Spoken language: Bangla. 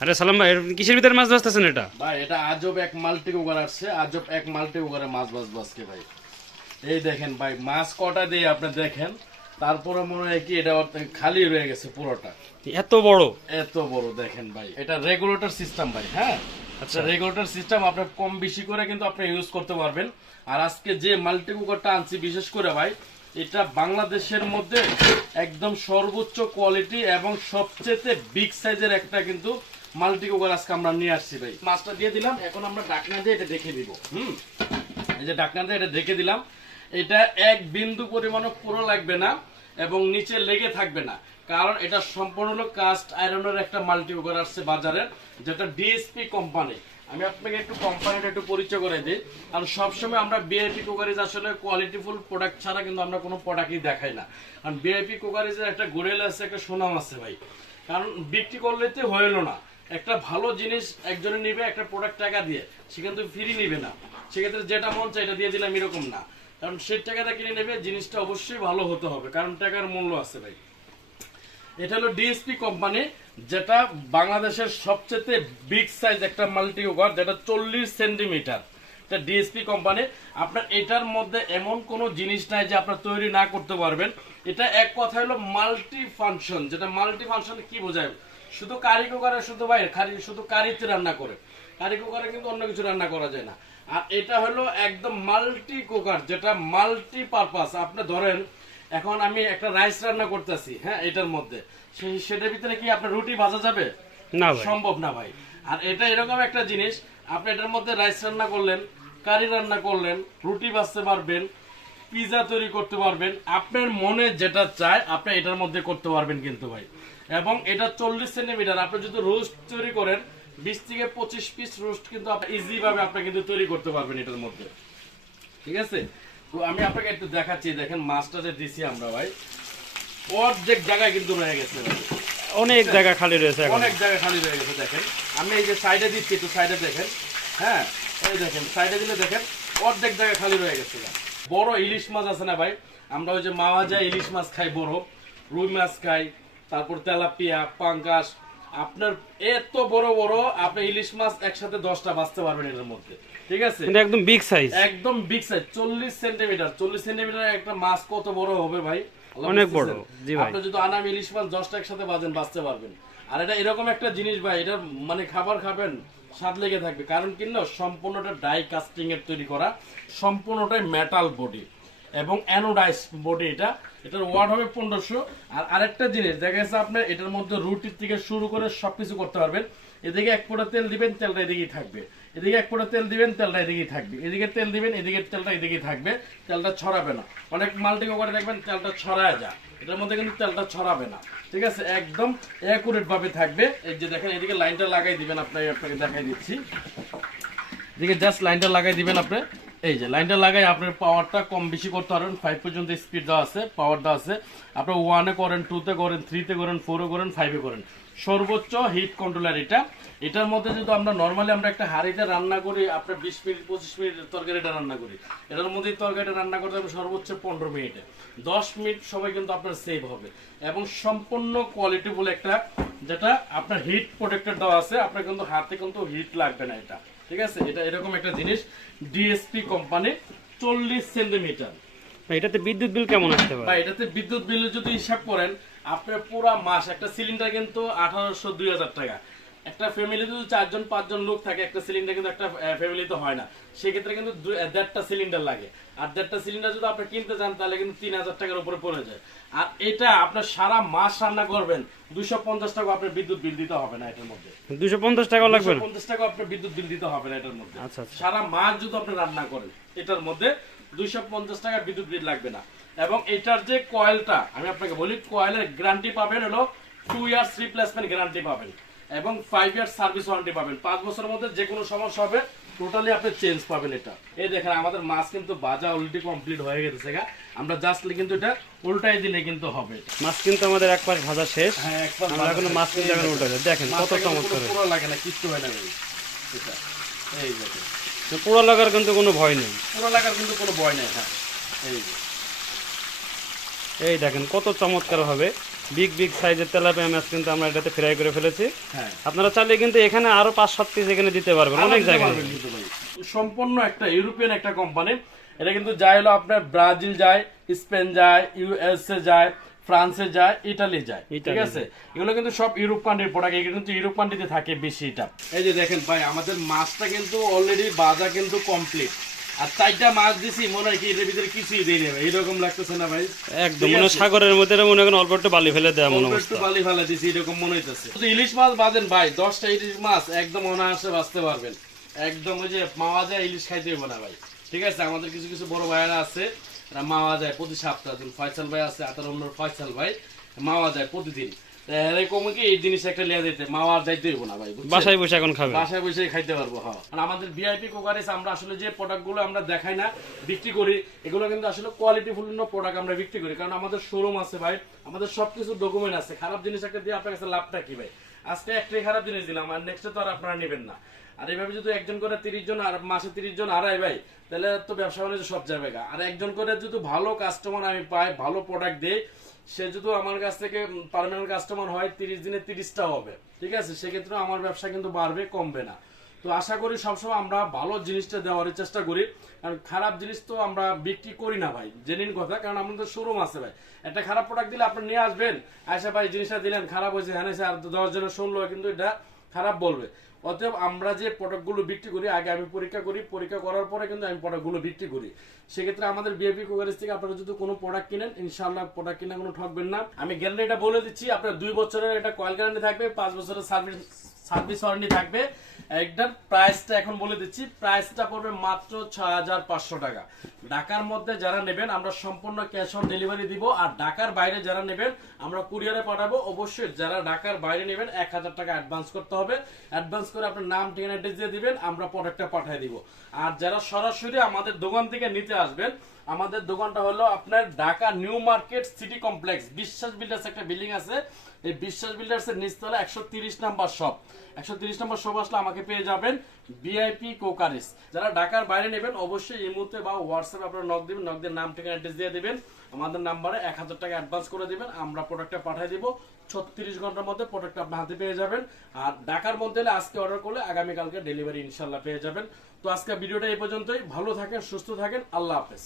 আরে সালাম ভাই কিসের ভিতরে মাছ ধরতেছেন এটা? ভাই এটা আজব এক মাল্টি কুকার আসছে আজব এক মাল্টি কুকারে মাছ বাস বাসকে ভাই। এই দেখেন ভাই মাছ কটা দিয়ে আপনি দেখেন তারপরে মনে হয় কি এটা খালি রয়ে গেছে পুরোটা। এত বড়? এত বড় দেখেন ভাই এটা রেগুলেটর সিস্টেম ভাই হ্যাঁ? আচ্ছা। রেগুলেটর সিস্টেম আপনি কম বেশি করে কিন্তু আপনি ইউজ করতে পারবেন। আর আজকে যে মাল্টি কুকারটা আনছি বিশেষ করে ভাই এটা বাংলাদেশের মধ্যে একদম সর্বোচ্চ কোয়ালিটি এবং সবচেয়ে বিগ সাইজের একটা কিন্তু মাল্টি কুকার আজকে আমরা নিয়ে আসছি ভাই। মাছটা দিয়ে দিলাম এখন আমরা ডাকনা দিয়ে এটা দেখে দিব। হুম। এই যে ডাকনা দিয়ে এটা দেখে দিলাম। এটা এক বিন্দু পরিমাণও পুরো লাগবে না এবং নিচে লেগে থাকবে না। কারণ এটা সম্পূর্ণ হলো কাস্ট আয়রনের একটা মাল্টি কুকার আসছে বাজারের যেটা ডিএসপি কোম্পানি আমি আপনাকে একটু কোম্পানিটা একটু পরিচয় করে দিই। আর সবসময় আমরা বিআইপি কুকারিজ আসলে কোয়ালিটিফুল প্রোডাক্ট ছাড়া কিন্তু আমরা কোনো প্রোডাক্টই দেখাই না। কারণ বিআইপি কুকারিজের একটা গোরেল আছে একটা সুনাম আছে ভাই। কারণ বিক্রি করলে তো হইল না। একটা ভালো জিনিস একজনে নিবে, একটা প্রোডাক্ট টাকা দিয়ে সে কিন্তু ফ্রি নিবে না। সেক্ষেত্রে যেটা মন চাই এটা দিয়ে দিলাম, এরকম না। কারণ সে টাকাটা কিনে নেবে, জিনিসটা অবশ্যই ভালো হতে হবে, কারণ টাকার মূল্য আছে ভাই। এটা হলো ডিএসপি কোম্পানি যেটা বাংলাদেশের সবচেয়ে বিগ সাইজ একটা মাল্টি কুকার যেটা চল্লিশ সেন্টিমিটার এটা ডিএসপি কোম্পানি আপনার এটার মধ্যে এমন কোনো জিনিস নাই যে আপনার তৈরি না করতে পারবেন। এটা এক কথা হলো মাল্টি ফাংশন যেটা মাল্টি ফাংশন কি বোঝায়? শুধু কারি কুকারে শুধু ভাই খালি শুধু কারিতে রান্না করে। কারি কুকারে কিন্তু অন্য কিছু রান্না করা যায় না। আর এটা হলো একদম মাল্টি কুকার যেটা মাল্টি পারপাস আপনি ধরেন এখন আমি একটা রাইস রান্না করতেছি হ্যাঁ এটার মধ্যে। সেই সেটার ভিতরে কি আপনার রুটি ভাজা যাবে? না ভাই। সম্ভব না ভাই। আর এটা এরকম একটা জিনিস আপনি এটার মধ্যে রাইস রান্না করলেন কারি রান্না করলেন রুটি ভাজতে পারবেন পিজা তৈরি করতে পারবেন। আপনার মনে যেটা চায় আপনি এটার মধ্যে করতে পারবেন কিন্তু ভাই। এবং এটা চল্লিশ সেন্টিমিটার। আপনি যদি রোস্ট তৈরি করেন বিশ থেকে পঁচিশ পিস রোস্ট কিন্তু আপনি ইজি ভাবে আপনি কিন্তু তৈরি করতে পারবেন এটার মধ্যে। ঠিক আছে? তো আমি আপনাকে একটু দেখাচ্ছি দেখেন মাছটা যে দিছি আমরা ভাই। অর্ধেক জায়গায় কিন্তু রয়ে গেছে। অনেক জায়গা খালি রয়েছে অনেক জায়গা খালি রয়ে গেছে দেখেন। আমি এই যে সাইডে দিচ্ছি একটু সাইডে দেখেন। হ্যাঁ এই দেখেন সাইডে দিলে দেখেন অর্ধেক জায়গা খালি রয়ে গেছে। বড় ইলিশ মাছ আছে না ভাই? আমরা ওই যে মাওয়া যায় ইলিশ মাছ খাই বড়। রুই মাছ খাই তারপর তেলাপিয়া পাঙ্গাস আপনার এত বড় বড় আপনি ইলিশ মাছ একসাথে দশটা বাঁচতে পারবেন এটার মধ্যে। ঠিক আছে? একদম বিগ সাইজ একদম বিগ সাইজ চল্লিশ সেন্টিমিটার। চল্লিশ সেন্টিমিটার একটা মাছ কত বড় হবে ভাই? অনেক বড়, জি ভাই। আপনি যদি আনাম ইলিশ মাছ দশটা একসাথে বাজেন বাঁচতে পারবেন। আর এটা এরকম একটা জিনিস ভাই এটা মানে খাবার খাবেন স্বাদ লেগে থাকবে। কারণ কি না সম্পূর্ণটা ডাই কাস্টিং এর তৈরি করা সম্পূর্ণটাই মেটাল বডি এবং অ্যানোডাইস বডি এটা। এটার ওয়াট হবে পনেরোশো। আর আরেকটা জিনিস, দেখা যাচ্ছে আপনার এটার মধ্যে রুটির থেকে শুরু করে সবকিছু করতে পারবেন। এদিকে এক ফোঁটা তেল দিবেন, তেলটা এদিকেই থাকবে। এদিকে এক ফোঁটা তেল দিবেন, তেলটা এদিকেই থাকবে। এদিকে তেল দিবেন এদিকে তেলটা এদিকেই থাকবে। তেলটা ছড়াবে না। অনেক মাল্টি করে দেখবেন, তেলটা ছড়ায় যায়। এটার মধ্যে কিন্তু তেলটা ছড়াবে না। ঠিক আছে? একদম অ্যাকুরেট ভাবে থাকবে। এই যে দেখেন, এদিকে লাইনটা লাগাই দিবেন আপনাকে আপনাকে দেখাই দিচ্ছি। এদিকে জাস্ট লাইনটা লাগাই দিবেন আপনি। এই যে, লাইনটা লাগাই আপনার পাওয়ারটা কম বেশি করতে পারবেন ফাইভ পর্যন্ত স্পিড দেওয়া আছে পাওয়ার দেওয়া আছে। আপনি ওয়ানে করেন টুতে করেন থ্রিতে করেন ফোরে করেন ফাইভে করেন। সর্বোচ্চ হিট কন্ট্রোলার এটা। এটার মধ্যে যদি আমরা নর্মালি আমরা একটা হাঁড়িতে রান্না করি, আপনার বিশ মিনিট, পঁচিশ মিনিটের তরকারিটা রান্না করি। এটার মধ্যে তরকারিটা রান্না করতে হবে সর্বোচ্চ পনেরো মিনিটে। দশ মিনিট সময় কিন্তু আপনার সেভ হবে। এবং সম্পূর্ণ কোয়ালিটিফুল একটা, যেটা আপনার হিট প্রোটেক্টর দেওয়া আছে, আপনার কিন্তু হাতে কিন্তু হিট লাগবে না এটা। ঠিক আছে? এটা এরকম একটা জিনিস ডিএসপি কোম্পানি চল্লিশ সেন্টিমিটার এটাতে বিদ্যুৎ বিল কেমন আসতে পারে? এটাতে বিদ্যুৎ বিল যদি হিসাব করেন আপনার পুরা মাস একটা সিলিন্ডার কিন্তু আঠারোশো দুই হাজার টাকা। একটা ফ্যামিলি যদি চারজন পাঁচজন লোক থাকে একটা সিলিন্ডার কিন্তু একটা ফ্যামিলিতে হয় না। সেক্ষেত্রে কিন্তু দেড়টা সিলিন্ডার লাগে। আর দেড়টা সিলিন্ডার যদি আপনি কিনতে চান তাহলে কিন্তু তিন হাজার টাকার উপরে পড়ে যায়। আর এটা আপনার সারা মাস রান্না করবেন দুশো পঞ্চাশ টাকা আপনার বিদ্যুৎ বিল দিতে হবে না এটার মধ্যে। দুশো পঞ্চাশ টাকা লাগবে পঞ্চাশ টাকা আপনার বিদ্যুৎ বিল দিতে হবে না এটার মধ্যে। আচ্ছা, আচ্ছা। সারা মাস যদি আপনি রান্না করেন এটার মধ্যে দুইশো পঞ্চাশ টাকা বিদ্যুৎ বিল লাগবে না। এবং এটার যে কয়েলটা আমি আপনাকে বলি কয়েলের গ্যারান্টি পাবেন হলো টু ইয়ার্স রিপ্লেসমেন্ট গ্যারান্টি পাবেন। এবং ফাইভ ইয়ার্স সার্ভিস ওয়ারেন্টি পাবেন। পাঁচ বছরের মধ্যে যে কোনো সমস্যা হবে টোটালি আপনি চেঞ্জ পাবেন এটা। এই দেখেন আমাদের মাছ কিন্তু বাজা অলরেডি কমপ্লিট হয়ে গেছে গা। আমরা জাস্ট কিন্তু এটা উল্টাই দিলে কিন্তু হবে। মাছ কিন্তু আমাদের এক পাশ ভাজা শেষ। হ্যাঁ একবার আমরা এখনও মাছ কিন্তু এখন উল্টাতে দেখেন কত চমৎকার কোনো পুরো লাগে না কিচ্ছু হয় না এটা। এই দেখেন। পুরো লাগার কিন্তু কোনো ভয় নেই। পুরো লাগার কিন্তু কোনো ভয় নেই হ্যাঁ। এই। এই দেখেন কত চমৎকার ভাবে বিগ বিগ সাইজের তেলাপিয়া মাছ কিন্তু আমরা এটাতে ফ্রাই করে ফেলেছি। হ্যাঁ। আপনারা চাইলে কিন্তু এখানে আরও পাঁচ সাত পিস এখানে দিতে পারবেন অনেক জায়গায়। সম্পূর্ণ একটা ইউরোপিয়ান একটা কোম্পানি এটা কিন্তু যায় হলো আপনার ব্রাজিল যায় স্পেন যায় ইউএসএ যায় ফ্রান্সে যায় ইটালি যায়। ঠিক আছে? এগুলো কিন্তু সব ইউরোপ কান্ট্রির প্রোডাক্ট এগুলো কিন্তু ইউরোপ কান্ট্রিতে থাকে বেশি এটা এই যে দেখেন ভাই আমাদের মাছটা কিন্তু অলরেডি বাজা কিন্তু কমপ্লিট আর চারটা মাছ দিছি মনে হয় কি এর ভিতরে কিছুই দেই নেবে এইরকম লাগতেছে না ভাই। একদম মনে সাগরের মধ্যে মনে করেন অল্প একটু বালি ফেলে দেওয়া মনে অল্প একটু বালি ফেলা দিছি এরকম মনে হইতেছে। শুধু ইলিশ মাছ বাজেন ভাই দশটা ইলিশ মাছ একদম অনায়াসে বাঁচতে পারবেন। একদম ওই যে মাওয়া যায় ইলিশ খাইতে হইব না ভাই। ঠিক আছে আমাদের কিছু কিছু বড় ভাইয়েরা আছে এরা মাওয়া যায় প্রতি সপ্তাহ। ফয়সাল ভাই আছে আতার অন্য ফয়সাল ভাই মাওয়া যায় প্রতিদিন। এরকম কি এই জিনিস একটা লিয়া দিতে মাওয়া যাইতে হইব না ভাই বাসায় বসে এখন খাবে। বাসায় বসে খাইতে পারব হ্যাঁ। আর আমাদের ভিআইপি কোকারেস আমরা আসলে যে প্রোডাক্টগুলো আমরা দেখাই না বিক্রি করি এগুলো কিন্তু আসলে কোয়ালিটি প্রোডাক্ট আমরা বিক্রি করি। কারণ আমাদের শোরুম আছে ভাই আমাদের সবকিছু ডকুমেন্ট আছে। খারাপ জিনিস একটা দিয়ে আপনার কাছে লাভটা কি ভাই? আজকে একটাই খারাপ জিনিস দিলাম আর নেক্সটে তো আর আপনারা নেবেন না। আর এইভাবে যদি একজন করে তিরিশ জন আর মাসে তিরিশ জন হারাই ভাই তাহলে তো ব্যবসা বাণিজ্য সব যাবে। আর একজন করে যদি ভালো কাস্টমার আমি পাই ভালো প্রোডাক্ট দেই সে যদি আমার কাছ থেকে পার্মানেন্ট কাস্টমার হয়, তিরিশ দিনে তিরিশটা হবে। ঠিক আছে? সেক্ষেত্রে আমার ব্যবসা কিন্তু বাড়বে, কমবে না। তো আশা করি সবসময় আমরা ভালো জিনিসটা দেওয়ার চেষ্টা করি। কারণ খারাপ জিনিস তো আমরা বিক্রি করি না ভাই জেনিন কথা। কারণ আমাদের শোরুম আছে ভাই। একটা খারাপ প্রোডাক্ট দিলে আপনি নিয়ে আসবেন, আয়সা ভাই জিনিসটা দিলেন, খারাপ হয়েছে হ্যাঁ আর দশ জনের শুনলো, কিন্তু এটা খারাপ বলবে। অতএব আমরা যে প্রোডাক্টগুলো বিক্রি করি, আগে আমি পরীক্ষা করি, পরীক্ষা করার পরে কিন্তু আমি প্রোডাক্টগুলো বিক্রি করি। সেক্ষেত্রে আমাদের বিএপি কোকারেজ থেকে আপনারা যদি কোনো প্রোডাক্ট কিনেন ইনশাল্লাহ প্রোডাক্ট কিনে কোনো ঠকবেন না। আমি গ্যারান্টিটা বলে দিচ্ছি, আপনার দুই বছরের একটা কয়েল গ্যারান্টি থাকবে, পাঁচ বছরের সার্ভিস সার্ভিস ওয়ারেন্টি থাকবে। একটার প্রাইসটা এখন বলে দিচ্ছি প্রাইসটা পড়বে মাত্র ছয় হাজার পাঁচশো টাকা। ঢাকার মধ্যে যারা নেবেন, আমরা সম্পূর্ণ ক্যাশ অন ডেলিভারি দিব, আর ঢাকার বাইরে যারা নেবেন, আমরা কুরিয়ারে পাঠাবো। অবশ্যই যারা ঢাকার বাইরে নেবেন, এক হাজার টাকা অ্যাডভান্স করতে হবে। অ্যাডভান্স করে আপনার নাম, ঠিকানা অ্যাড্রেস দিয়ে দিবেন, আমরা প্রোডাক্টটা পাঠিয়ে দিব। আর যারা সরাসরি আমাদের দোকান থেকে নিতে আসবেন আমাদের দোকানটা হলো আপনার Dhaka new market city complex. Biswas builders একটা বিল্ডিং আছে। এই বিশ্বাস বিল্ডার্স এর নিচতলা একশো তিরিশ নাম্বার শপ। একশো তিরিশ নম্বর শপ আসলে আমাকে পেয়ে যাবেন ভিআইপি কোকারিস। যারা ঢাকার বাইরে নেবেন অবশ্যই এই মুহূর্তে বা হোয়াটসঅ্যাপ আপনারা নক দিবেন নক দিয়ে নাম, ঠিকানা অ্যাড্রেস দিয়ে দিবেন। আমাদের নাম্বারে এক হাজার টাকা অ্যাডভান্স করে দিবেন। আমরা প্রোডাক্টটা পাঠিয়ে দিব। ছত্রিশ ঘণ্টার মধ্যে প্রোডাক্ট আপনার হাতে পেয়ে যাবেন। আর ঢাকার মধ্যে হলে আজকে অর্ডার করলে আগামীকালকে ডেলিভারি ইনশাল্লাহ পেয়ে যাবেন। তো আজকে ভিডিওটা এই পর্যন্তই। ভালো থাকেন, সুস্থ থাকেন। আল্লাহ হাফেজ।